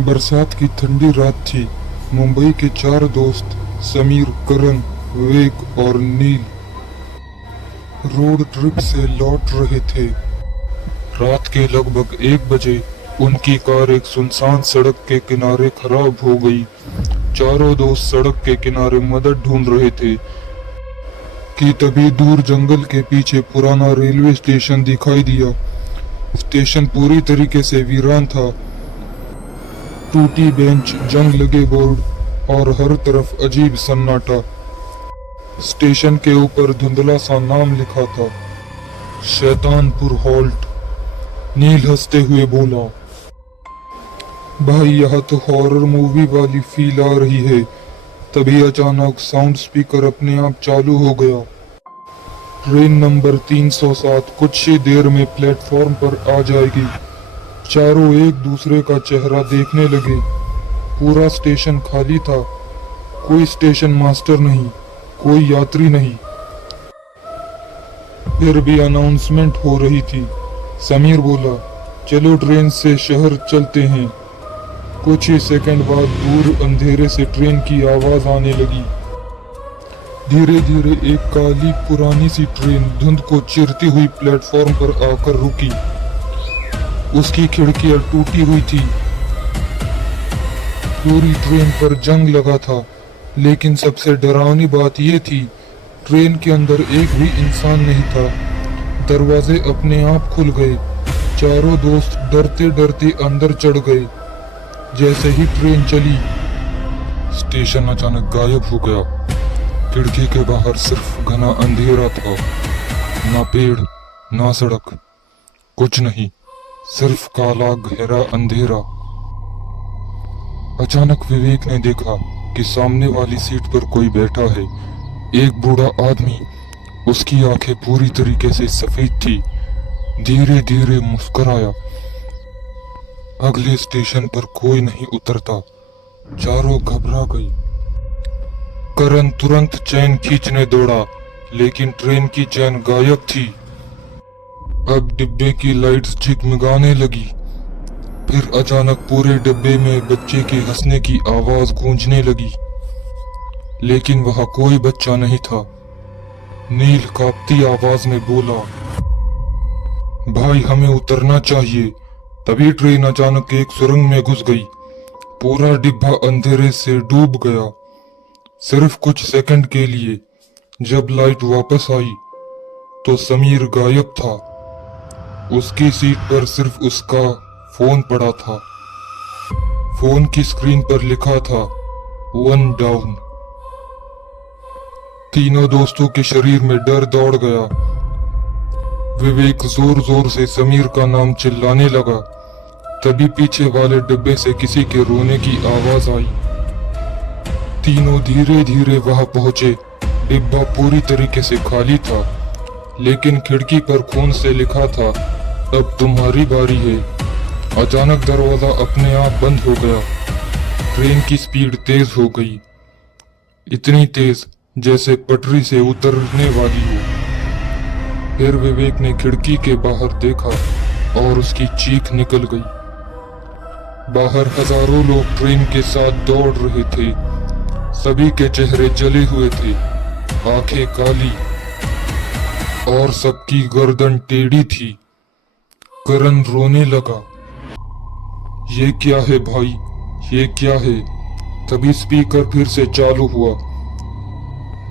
बरसात की ठंडी रात थी। मुंबई के चार दोस्त समीर, करण, विवेक और नील रोड ट्रिप से लौट रहे थे। रात के लगभग 1 बजे उनकी कार एक सुनसान सड़क के किनारे खराब हो गई। चारों दोस्त सड़क के किनारे मदद ढूंढ रहे थे कि तभी दूर जंगल के पीछे पुराना रेलवे स्टेशन दिखाई दिया। स्टेशन पूरी तरीके से वीरान था। टूटी बेंच, जंग लगे बोर्ड और हर तरफ अजीब सन्नाटा। स्टेशन के ऊपर धुंधला सा नाम लिखा था, शैतानपुर हॉल्ट। नील हंसते हुए बोला, भाई यहाँ तो हॉरर मूवी वाली फील आ रही है। तभी अचानक साउंड स्पीकर अपने आप चालू हो गया। ट्रेन नंबर 307 कुछ ही देर में प्लेटफॉर्म पर आ जाएगी। चारों एक दूसरे का चेहरा देखने लगे। पूरा स्टेशन खाली था। कोई स्टेशन मास्टर नहीं, कोई यात्री नहीं। फिर भी अनाउंसमेंट हो रही थी। समीर बोला, चलो ट्रेन से शहर चलते हैं। कुछ ही सेकंड बाद दूर अंधेरे से ट्रेन की आवाज आने लगी। धीरे धीरे एक काली पुरानी सी ट्रेन धुंध को चीरती हुई प्लेटफॉर्म पर आकर रुकी। उसकी खिड़कियां टूटी हुई थी। पूरी ट्रेन पर जंग लगा था, लेकिन सबसे डरावनी बात यह थी, ट्रेन के अंदर एक भी इंसान नहीं था। दरवाजे अपने आप खुल गए। चारों दोस्त डरते डरते अंदर चढ़ गए। जैसे ही ट्रेन चली, स्टेशन अचानक गायब हो गया। खिड़की के बाहर सिर्फ घना अंधेरा था। ना पेड़, ना सड़क, कुछ नहीं, सिर्फ काला गहरा अंधेरा। अचानक विवेक ने देखा कि सामने वाली सीट पर कोई बैठा है। एक बूढ़ा आदमी। उसकी आंखें पूरी तरीके से सफेद थी। धीरे धीरे मुस्कुराया। अगले स्टेशन पर कोई नहीं उतरता। चारों घबरा गई। करण तुरंत चैन खींचने दौड़ा, लेकिन ट्रेन की चैन गायब थी। अब डिब्बे की लाइट्स झिगमिगाने लगी। फिर अचानक पूरे डिब्बे में बच्चे के हंसने की आवाज गूंजने लगी, लेकिन वहां कोई बच्चा नहीं था। नील कांपती आवाज में बोला, भाई हमें उतरना चाहिए। तभी ट्रेन अचानक एक सुरंग में घुस गई। पूरा डिब्बा अंधेरे से डूब गया। सिर्फ कुछ सेकंड के लिए। जब लाइट वापस आई तो समीर गायब था। उसकी सीट पर सिर्फ उसका फोन पड़ा था। फोन की स्क्रीन पर लिखा था 1 डाउन। तीनों दोस्तों के शरीर में डर दौड़ गया। विवेक जोर जोर से समीर का नाम चिल्लाने लगा। तभी पीछे वाले डिब्बे से किसी के रोने की आवाज आई। तीनों धीरे धीरे वहां पहुंचे। डिब्बा पूरी तरीके से खाली था, लेकिन खिड़की पर खून से लिखा था, अब तुम्हारी बारी है। अचानक दरवाजा अपने आप बंद हो गया। ट्रेन की स्पीड तेज हो गई, इतनी तेज जैसे पटरी से उतरने वाली हो। फिर विवेक ने खिड़की के बाहर देखा और उसकी चीख निकल गई। बाहर हजारों लोग ट्रेन के साथ दौड़ रहे थे। सभी के चेहरे जले हुए थे, आंखें काली और सबकी गर्दन टेढ़ी थी। करण रोने लगा, ये क्या है भाई, ये क्या है। तभी स्पीकर फिर से चालू हुआ,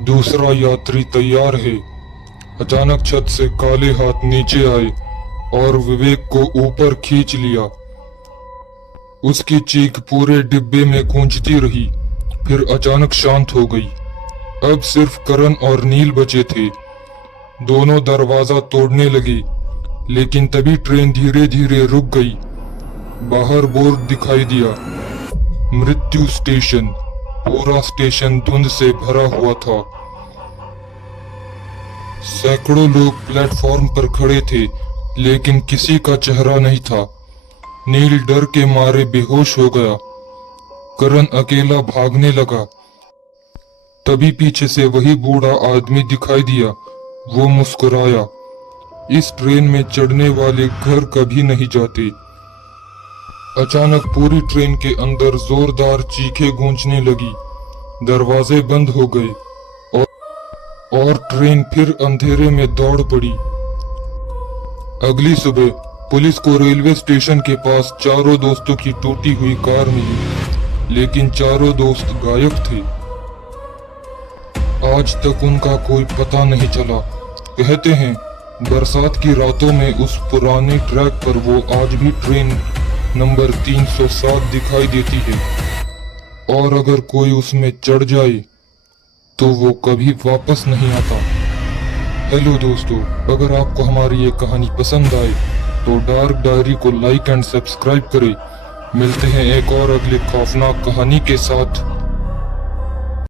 दूसरा यात्री तैयार है। अचानक छत से काले हाथ नीचे आए और विवेक को ऊपर खींच लिया। उसकी चीख पूरे डिब्बे में गूंजती रही, फिर अचानक शांत हो गई। अब सिर्फ करण और नील बचे थे। दोनों दरवाजा तोड़ने लगे, लेकिन तभी ट्रेन धीरे धीरे रुक गई। बाहर बोर्ड दिखाई दिया, मृत्यु स्टेशन। पूरा स्टेशन धुंध से भरा हुआ था। सैकड़ों लोग प्लेटफॉर्म पर खड़े थे, लेकिन किसी का चेहरा नहीं था। नील डर के मारे बेहोश हो गया। करण अकेला भागने लगा। तभी पीछे से वही बूढ़ा आदमी दिखाई दिया। वो मुस्कुराया, इस ट्रेन में चढ़ने वाले घर कभी नहीं जाते। अचानक पूरी ट्रेन के अंदर जोरदार चीखें गूंजने लगी। दरवाजे बंद हो गए और ट्रेन फिर अंधेरे में दौड़ पड़ी। अगली सुबह पुलिस को रेलवे स्टेशन के पास चारों दोस्तों की टूटी हुई कार मिली, लेकिन चारों दोस्त गायब थे। आज तक उनका कोई पता नहीं चला। कहते हैं बरसात की रातों में उस पुराने ट्रैक पर वो आज भी ट्रेन नंबर 307 दिखाई देती है, और अगर कोई उसमें चढ़ जाए तो वो कभी वापस नहीं आता। हेलो दोस्तों, अगर आपको हमारी ये कहानी पसंद आए तो डार्क डायरी को लाइक एंड सब्सक्राइब करें। मिलते हैं एक और अगले खौफनाक कहानी के साथ।